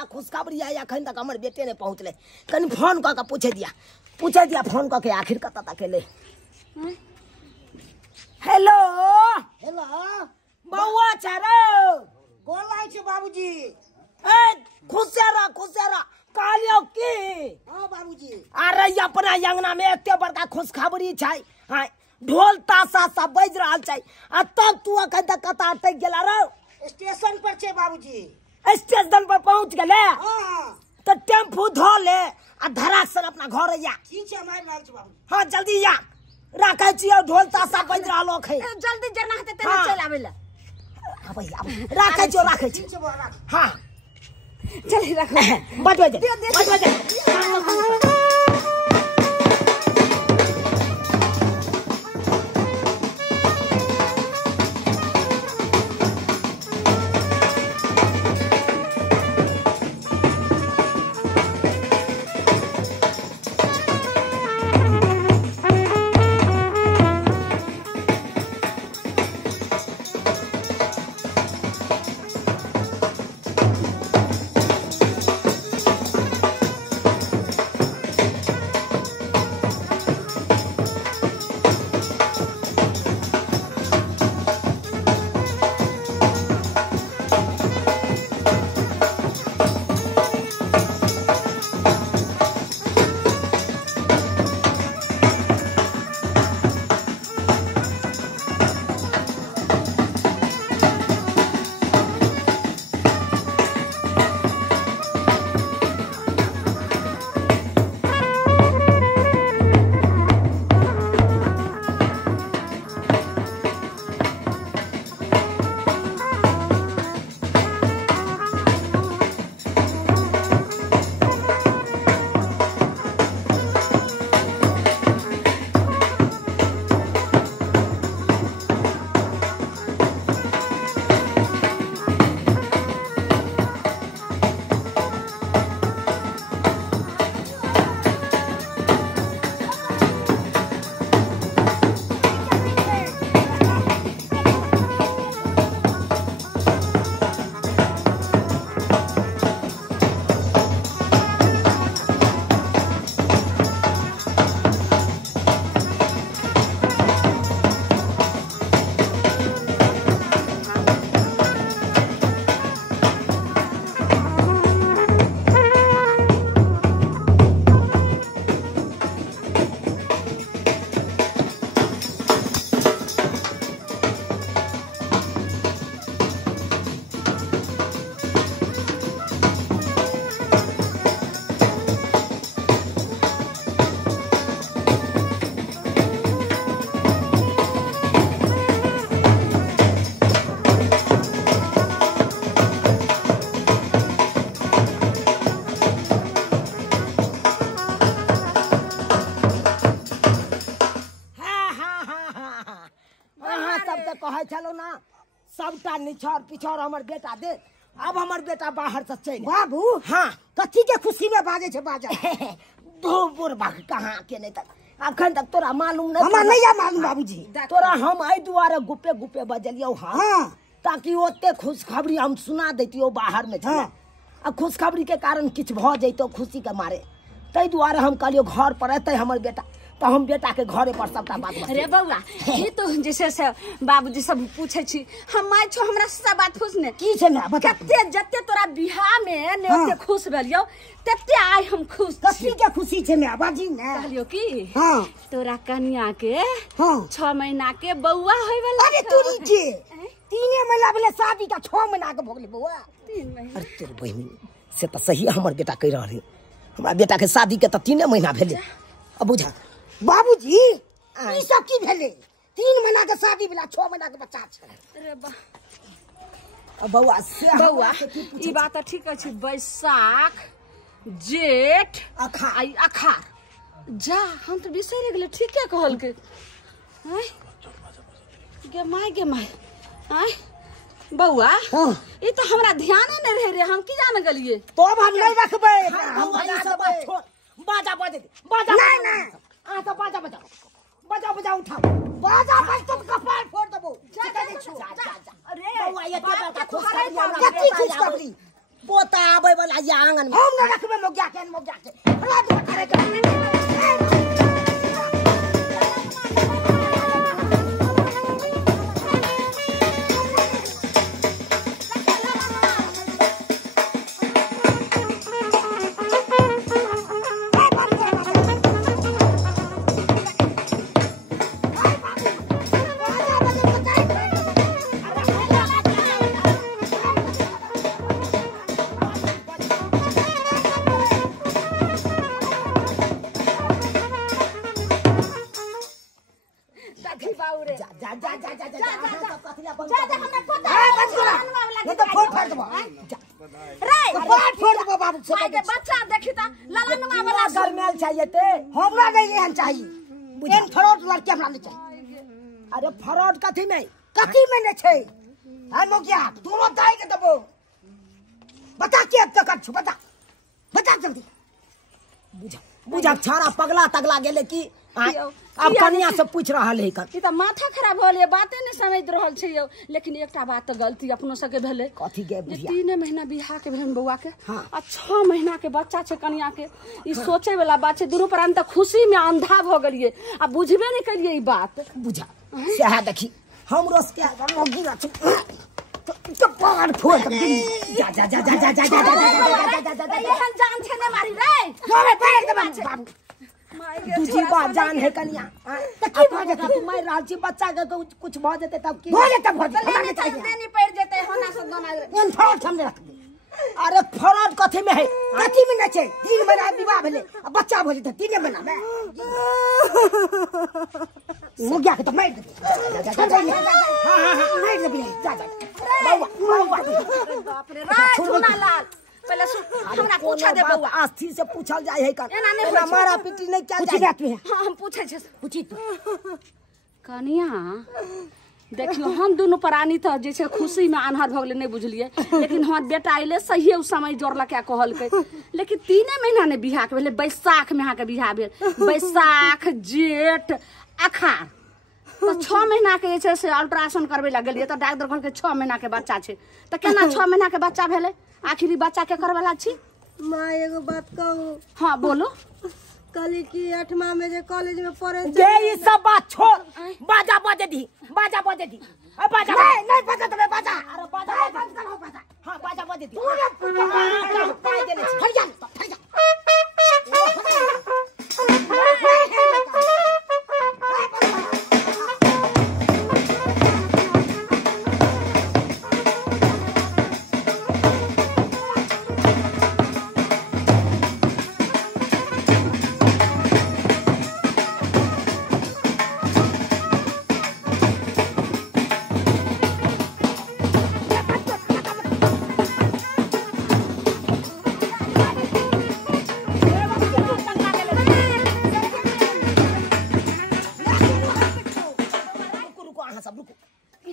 बड़का खुशखबरी आई अखन तक हमर बेटे ने पहुँचले कनी फोन क के पूछे दिया फोन क के आखिर कत तक एले हेलो हेलो बउआ चारो गोल लागे छै बाबूजी। ए खुशेरा कहलियो की हां बाबूजी। अरे अपना अंगना में एते बड़का खुशखबरी छै हां ढोल ताशा सब बज रहल छै आ तब तू अखन तक कत अटक गेला रो स्टेशन पर छै बाबूजी। स्टेशन पर पहुंच गेले हां तो टेम्पू धो ले आ धड़ाक से अपना घर या ठीक छै मार रहल छै बाबू। हां जल्दी या राखै छियो ढोल ताशा बज रहलो है जल्दी जना हेते तेना चल आबे ला आबै राखै छियो ठीक छै बउआ राख। हां चल रख बजबै दे कहे चलो ना सबटा निछर पिछर हमर बेटा दे अब हमर बेटा बाहर से चल बाबू। हाँ कथी के खुशी में बाजे छै बाजा धोपुर बाग कहाँ के नहीं तक अखन तक तोरा मालूम नहीं हमरा नहीं मालूम बाबूजी। तोरा हम आई दुआरे गुपे गुपे बजलियो हां ताकि ओते खुशखबरी हम सुना देतियो बाहर में छले आ खुशखबरी के कारण किछ भ जइतो खुशी के मारे तै दुआरे हम कहलियो घर पर एतै हमर बेटा तो हम बेटा के घरे पर सबटा बात अरे बउआ ये तो जैसे से बाबूजी सब पूछे छी हम माय छो हमरा से बात पूछने की छै ना बता कते जते तोरा बियाह में ने ओते खुश भेलियो तते आइ हम खुश कथी के खुशी छै मैं बाजी ने कहलियो की हां तोरा कन्या के हां 6 महीना के बउआ होय वाला अरे तूरी के 3 महीना भेले शादी का 6 महीना के भोगले बउआ 3 महीना अरे तोर बहिनी से तो सही हमर बेटा कह रहल हमरा बेटा के शादी के तो 3 महीना भेले अब बुझा बाबूजी ई सब की भेले 3 महीना के शादी भेला 6 महीना के बच्चा छै। अरे बा अब बउआ से बउआ ई बात तो ठीक अछि बैसाख जेठ अखार जा हम तो बिसर गेले ठीक है कहल के हैं गे माय हैं बउआ ई तो हमरा ध्यान नहीं रहे रे हम की जान गेलिए तो अब हम नहीं रखबे हम बाजा बजे बाजा नहीं आ तो बाजा बजा उठाओ बाजा बज तो कपाल फोड़ देबो जा अरे बउआ ये बात बेटा के तोहरे खुशखबरी कथी खुशखबरी पोता आबे वाला ये आंगन में हम न रखबे मोगिया के फला दो करे के बच्चा देखी ता ललनवा वाला गरमेल चाहिए ते हमरा नहीं एहन चाहिए एहन फ्रॉड लड़के हमरा नहीं चाहिए। अरे फ्रॉड कथी में नहीं छै है मोगिया दोनों दाई के दबो बता के अब तक छु बता जल्दी बुझा छाड़ा पगला तगला गेले की अब कनिया से पूछ रहा है कर ई त माथा खराब होल ये बाते नहीं समझ रहल छै यो लेकिन एकटा बात त गलती अपनो सके भेले कथी के जे 3 महीना बियाह के भेलन बौआ के हाँ। आ 6 महीना के बच्चा छै कनिया के ई सोचे वाला बात छै दुनू प्राण त खुशी में अंधा भ गेलिए आ बुझबे नहीं करिए ई बात बुझा सेहा देखी हमरो से मोगी रख तो पार फोड़ जा जा जा जा जा जा जा एहन जान छै ने मारी रे अरे पैर दे बाबू दूजी बात जान है कनिया तो की भ जेतै तू मार रहल छी बच्चा के कुछ भ जेते तब की भ जेतै हमरा नहीं चाहिए नहीं पड़ जेते होना से दोना एहन फ्रॉड हमने रख दे अरे फ्रॉड कथी में है कथी में नहीं छै 3 महीना विवाह भेले आ बच्चा भ जेतै 3 महीना में मोगिया के तो मार दे हां मार दे जा बाप रे रे चुना लाल पहले हमरा पूछा दे बौआ आस्थी से पूछल जाय है कर एना नहीं मारा पीटी नहीं क्या पूछी जात में हां हम पूछे छै पूछी तू कनिया देखियो हम दोनों प्राणी त जे छै खुशी में आन्हर भ गेले नहीं बुझलिए लेकिन हमर बेटा आइले सही उस समय जोड़ला क्या कहलकै लेकिन 3 महीना ने बियाह के भेले बैसाख में के बियाह भेल बैसाख जेठ अखाड़ तो 6 महीना के जे से अल्ट्रासाउंड करबे ला गेलिए त डॉक्टर कहलकै 6 महीना के बच्चा छै त केना 6 महीना के बच्चा भेले आखिरी बच्चा के करवाला छी माँ एगो बात कहूँ हां बोलो कल की 8वां में जे कॉलेज में पढ़े जे ई सब बात छोड़ बाजा बजे दी ए बाजा नहीं बजा तबे बजा अरे बाजा बंद करो बाजा हां बाजा बजे दी तू पाए देले छी फरिया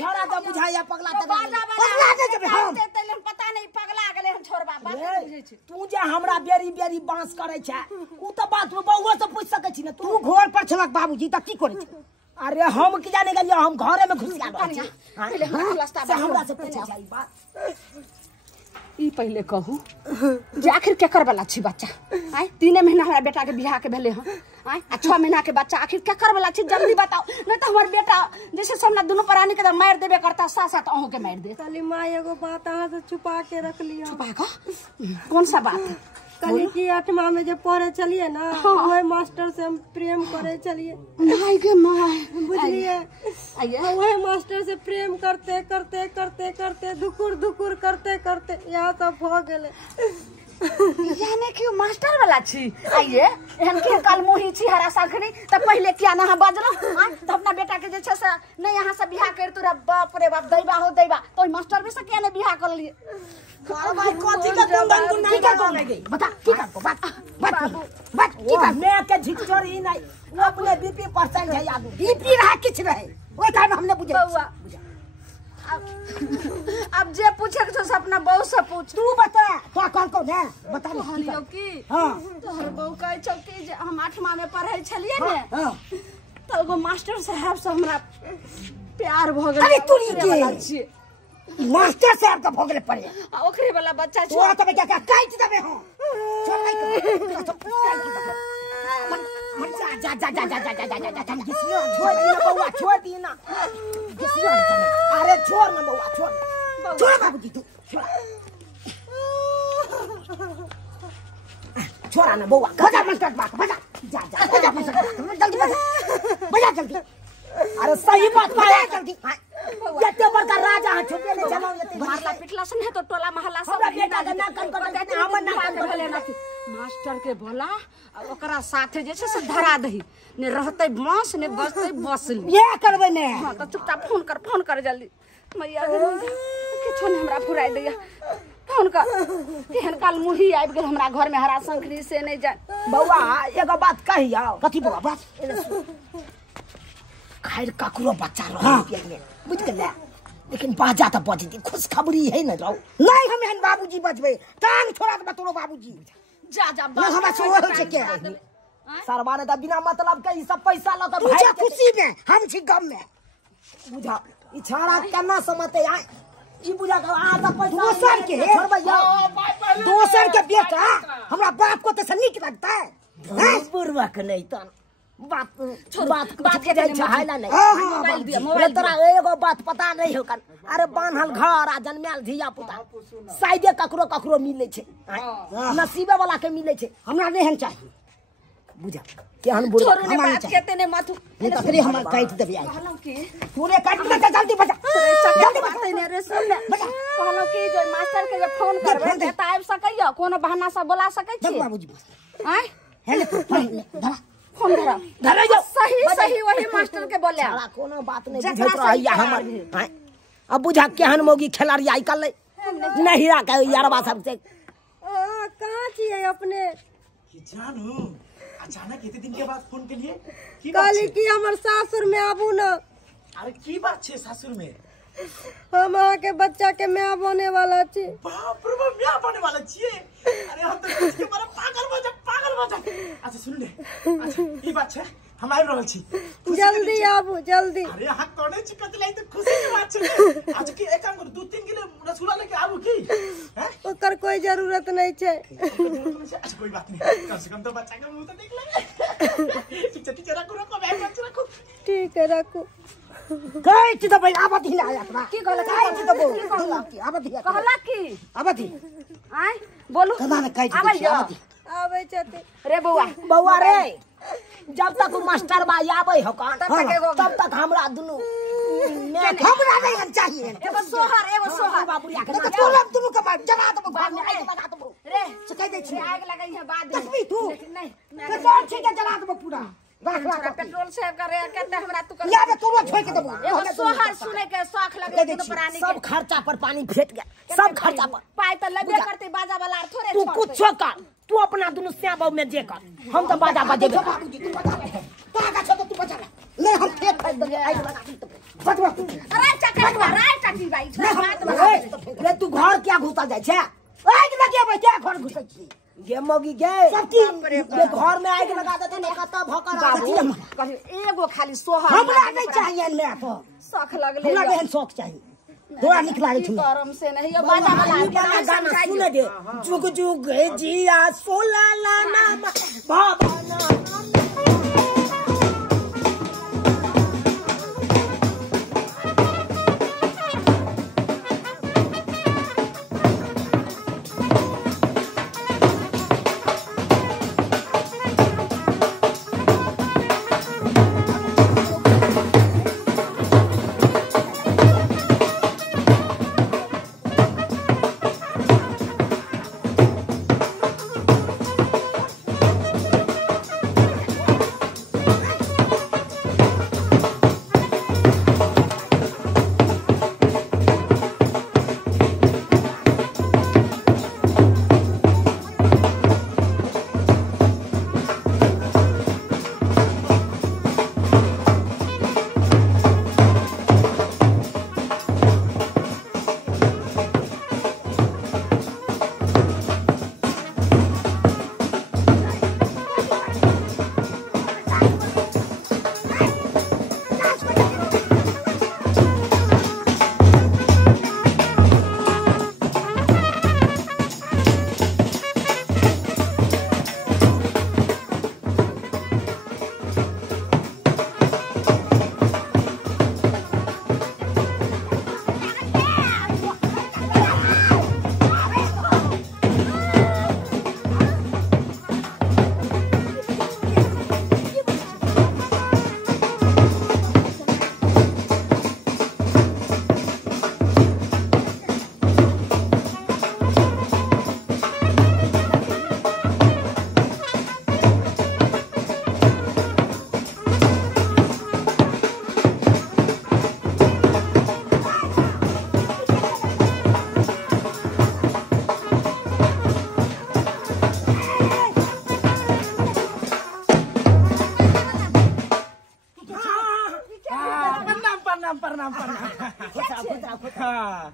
छोड़ा तो बुझाया पगला तक पगला दे जब हम पता नहीं पगला गेले हम छोड़बा बात नहीं बुझै छी तू जे हमरा बेरी बांस करे छै उ त बात बौआ से पूछ सकै छी न तू घोर पर छलक बाबूजी त की करे छै अरे हम की जाने गेलियो हम घरे में घुस गेल कनिया पहले हम रास्ता से हमरा से पूछे छै ई बात ई पहले कहू जे आखिर केकर वाला छी बच्चा आय 3 महीना हमरा बेटा के बियाह के भेले हं आय आ 6 महीना के बच्चा आखिर केकर वाला छी जल्दी बताओ नहीं तो हमर बेटा जैसे सामने दोनों प्राणी के मार देबे करता साथ अहू के मार दे कल माँ एगो बात अहाँ से छुपा के रख लिया छुपा का कौन सा बात कल की 8वां में जे पढ़े चलिए ना वही मास्टर से हम प्रेम करे चलिए नहीं गे माय बुझलिए आइए वही मास्टर से प्रेम करते करते करते करते धुकुर करते करते यहाँ सब भ गेले यानी कि मास्टर वाला छी आइए एहन के काल मोही छी हरा साखनी त पहले किया ना बजलो त अपना बेटा के जे छै से नहीं यहाँ से बियाह कर तोरा बाप रे बाप दैबा तो मास्टर भी से किया ने बियाह कर लिए भाई कथी का कुंदन को नहीं कर पाएंगे बता की कर बात की कर मैं के झिकचोर ही नहीं वो अपने बीपी परसेंट है याद बीपी रहा किछ रहे ओई टाइम हमने बुझे बउआ अब जे पूछे के छ अपना बहू से पूछ तू बता तो कौन को ने बता कहलियो की हां तोहर बहू कहै छौ कि जे हम 8वां में पढ़ै छलिए ने हां त एगो मास्टर साहब से हमरा प्यार भ गेल अरे तू के मास्टर साहब का भोगले पड़े ओकरे वाला बच्चा वो तो क्या क्या काट देबे हो छोड़ नहीं मन जा जा जा जा जा जा जा जा जा किसियो छोड़ दी ना बउआ छोड़ दी ना किसियो अरे छोड़ ना बउआ छोड़ बाबूजी तू छोड़ा ना बउआ बजा मास्टर बात बजा जा जा बजा जल्दी बजा जल्दी अरे सही बात पाया जल्दी ये बड़का राजा है छुपे ले चलो ये मारला पिटला सुन है तो टोला मोहल्ला सब हमरा बेटा के ना कर देते हमर ना कर लेना मास्टर के बोला ओकरा साथे जे छै से धरा दही ने रहते बांस ने बसते बसली ये करबे ने हां तो चुपचाप फोन कर जल्दी मैया किछो ने हमरा फुराई दैया फोन कर केहन काल मुही आबि गेल हमरा घर में हरा शंखरी से नहीं जाय बउआ एगो बात कहियो कथी बउआ बात खैर ककरो बच्चा रह पेट में बुझ गेलै लेकिन बाजा तो बजती खुशखबरी है न रहो नहीं हम हन बाबूजी बजबे टांग छोड़ा दे तोरो बाबूजी जा हमरा से हो छै के सरवा ने बिना मतलब के ई सब पैसा ल त तू जा खुशी में हम छी गम में बुझा ई छाड़ा केना समझते आ ई बुझा के आ त पैसा दोसर के छोड़बैया दोसर के बेटा हमरा बाप को तो निक लगता है बुरवा के नहीं त बात के जाय छहाइला नहीं मोबाइल दिया मोबाइल तोरा एगो बात पता नहीं हो कन अरे बान्हल घर आ जन्मैल धिया पुता साइडे ककरो मिले छै नसीबे वाला के मिले छै हमरा नहीं हन चाहिए बुझा केहन बुरवा छोरू ने बात केते ने माथु नहीं तो फिर हम काट देबे आई कहलो की पूरे काट दे जल्दी बजा जल्दी बता ने रे सुन कहलो की जो मास्टर के जे फोन करबे त आबि सकैया कोनो बहाना से बोला सकै छी बाबूजी हैं हेले धरा फोन धरा धरे जाओ सही वही मास्टर के बोले साला कोनो बात नहीं बुझत रहैया हमर हैं अब बुझा केहन मोगी खिलाड़ी आई कल नहीं रा के यारबा सब से कहाँ छिए अपने कि जानू अचानक इतने दिन के बाद फोन के लिए की बात काली छै? की हमर सासुर में आबू न अरे की बात छे सासुर में हम अहाँ के बच्चा के माँ बने वाला छी बाप रे बाप म्या बने वाला छिए अरे हम तो कुछ के मारे पागल हो जा अच्छा सुन ले अच्छा ई बात छे हम आइ रहल छी जल्दी आबू जल्दी अरे हां कोने चिकत लाई तो खुशी के बात छे आज की एक काम कर 2-3 किलो रसगुल्ला लेके आबू की हैं ओकर कोई जरूरत नहीं छै अच्छा कोई बात नहीं कम से कम तो बच्चा का मुंह तो देख लेंगे टीचर रखो बैग रखो ठीक है रखो काट देबे आबत ही आया अपना की कहला काट देबो आबत ही कहला की आबत ही आय बोलू कदा ने काट आबै दे जा आबत ही आबै छथि रे बौआ बउआ रे जब तक मास्टर बा आबै हो कान तब तक एगो तब तक हमरा दुनु हमरा नहीं हन चाहिए एगो सोहर बाबूया के तो तोलब दुनु के बाद जला देबो घर में आइ बना देबो रे से कह दे छी आग लगई है बाद देखबी तू नहीं तो तोर छी के जला देबो पूरा राख छोरा राख पेट्रोल से करे कहते हमरा तू कर या बे तोरो छोड़ के देबो एगो सोहर सुने के शौक लगे दूध प्राणी सब के खर्चा पर पानी फेट गया सब खर्चा पर पाई तो लगे करते बाजा वाला थोड़े तू छोड़ कुछ कर तू अपना दुनु श्याम में जे कर हम तो बाजा बजेबे बाबूजी तू बजा ले तो आगा छोड़ तू बजा ले हम फेंक कर देंगे आई बना दी तो बजवा तू अरे चकी भाई बात रे तू घर क्या घुसा जाय छे आग लगे बे क्या घर घुसै छी गे मगी गे सब चीज ये घर में आग लगा देते न कता भकर बाबू कहियो एगो खाली सोहर हमरा नहीं चाहिए ले तो शौक लगले हमरा नहीं शौक चाहिए थोड़ा निक लागे छी गरम से नहीं ये बाजा वाला गाना गाना सुन दे जुग जुग जिया सोला लाना बाबा ना प्रणाम प्रणाम हाँ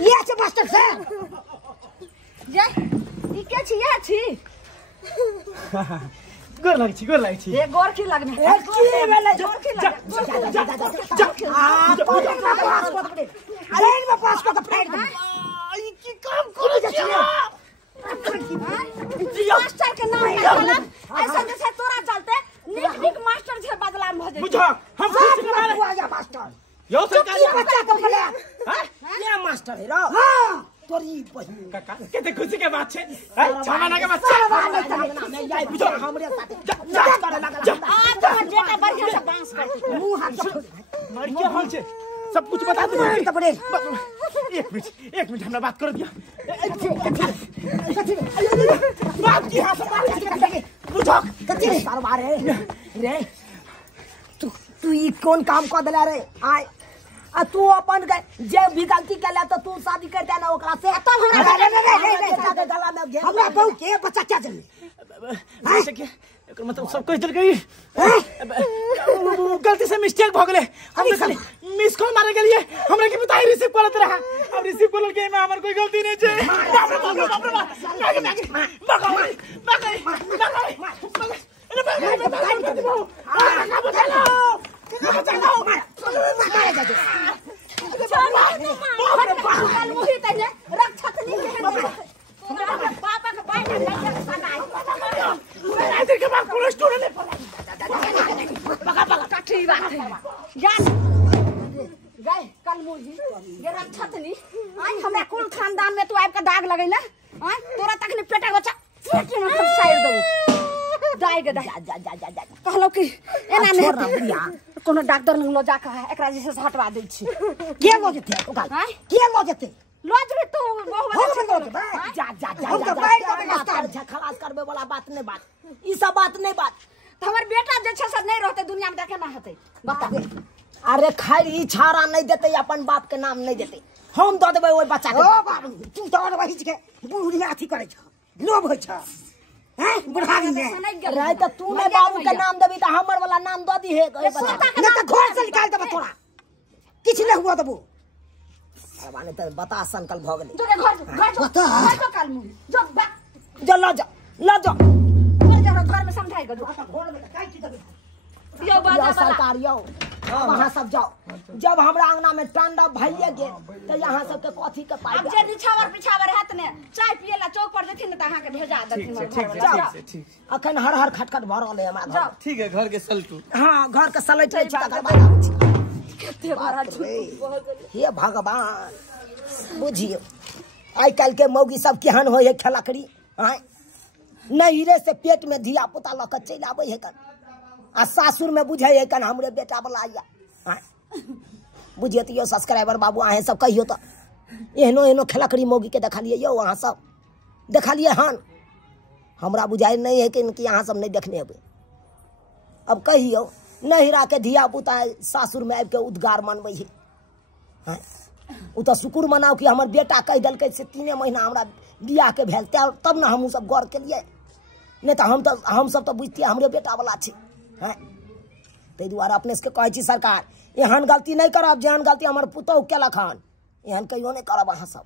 ये छे मास्टर साहब ये ई के छी या छी गोर लागै छी ए गोर की लगने ए की भेलै गोर की लगने अरे इनमें पास को फेंक दे ई की काम करे छी मास्टर के नाम मतलब ऐसा जैसे तोरा चलते निक मास्टर से बदला में भजे बुझो हम खुशी के मारे आजा मास्टर यो सरकार ये बच्चा को बोले ये मास्टर है रो हां तोरी बहिन काका केते खुशी के बात छे छमाना के बच्चा नहीं जाई बुझो हमरे साथे करे लगा आ तोहर जेटा बढ़िया से डांस करते मुंह हाथ मर के होल छे सब कुछ बता दे एक मिनट हमरा बात कर दिया बात की हां से बुझो कथि रे सरवा रे तू ई कोन काम कर देला रे आय आ तू अपन जे भी गलती कैला तो तू शादी करते ना ओकरा से तब हमरा के गला में घेर हमरा बहू के बच्चा क्या जन्मे ऐसे के एकर मतलब सब कुछ दिल गई गलती से मिस्टेक भ गेले हमने खाली मिस कॉल मारे गेलिए हमरा के बताई रिसीव करत रहा अब रिसीव करल के में हमर कोई गलती नहीं छे हमरा कुल खानदान में तू आब के दाग लगैला आय तोरा तक ने पेटा बच्चा पेट में साइड दो दाई के जा जा जा जा कहलो कि एना नहीं कोनो डॉक्टर लग लो जा के एकरा जैसे से हटवा दै छी के लो जते ओका के लो जते लॉज रे तू बहुत जा जा जा खलास करबे वाला बात नहीं बात ई सब बात नहीं बात तो हमर बेटा जे छै से नहीं रहते दुनिया में देखे ना होते बता अरे खैर ई छाड़ा नहीं देते अपन बाप के नाम नहीं देते हम दे देबे ओई बच्चा के ओ बाबू तू तो और वही के बुढ़िया अथी करे छ लोभ होय छ हैं बुढ़ारी में रहे तो तू ने बाबू के नाम देबी तो हमर वाला नाम द दी है बच्चा नहीं तो घर से निकाल देबे तोरा किछ नहीं हुआ देबू अरे माने तो बता संकल्प भ गेलै तू घर तो काल मुंह जो ला जा घर में समझाई गो घर में काई की देबे यो बाजा सरकार यो वहाँ सब जाओ जब हमरा अंगना में टांडव भइए गेल तो यहाँ सब के कथी के पाई अब जे पिछावर हाथ ने चाय पिएला चौक पर देथिन त अहाँ के भेजा देथिन ठीक अखन हर खटखट भर रहले हमरा घर ठीक है घर के सलटू हां घर के सलैटे तकर बाद केते बड़ा झूठ हे भगवान बुझियो आइ काल के मौगी सब केहन होय है खलकड़ी हां नहिरे से पेट में धिया पुता ल के चल आबै है कन आ सासुर में बुझे है कन हमरे बेटा वाला या बुझिए तो यो सब्सक्राइबर बाबू आहे सब कहियो तो एहनो खलकड़ी मौगी के देखलिए यो वहाँ सब देखलिए हन हमरा बुझाई नहीं है कि इनकी यहाँ सब नहीं देखने हेबे अब कहियो नहिरा के धिया पुता सासुर में आबि के उद्गार मनबै है उ तो शुक्र मनाओ कि हमर बेटा कह दिलकै से 3 महीना हमरा बियाह के भेल तब ना हमहूँ सब गौर केलिए नहीं तो हम सब तो बुझतिए हमरे बेटा वाला छै हैं ताहि दुआरे अपने से कहै छी सरकार एहन गलती नहीं करब जेहन गलती हमर पुतौह केलक हन एहन कहियो नहीं करब अहाँ सब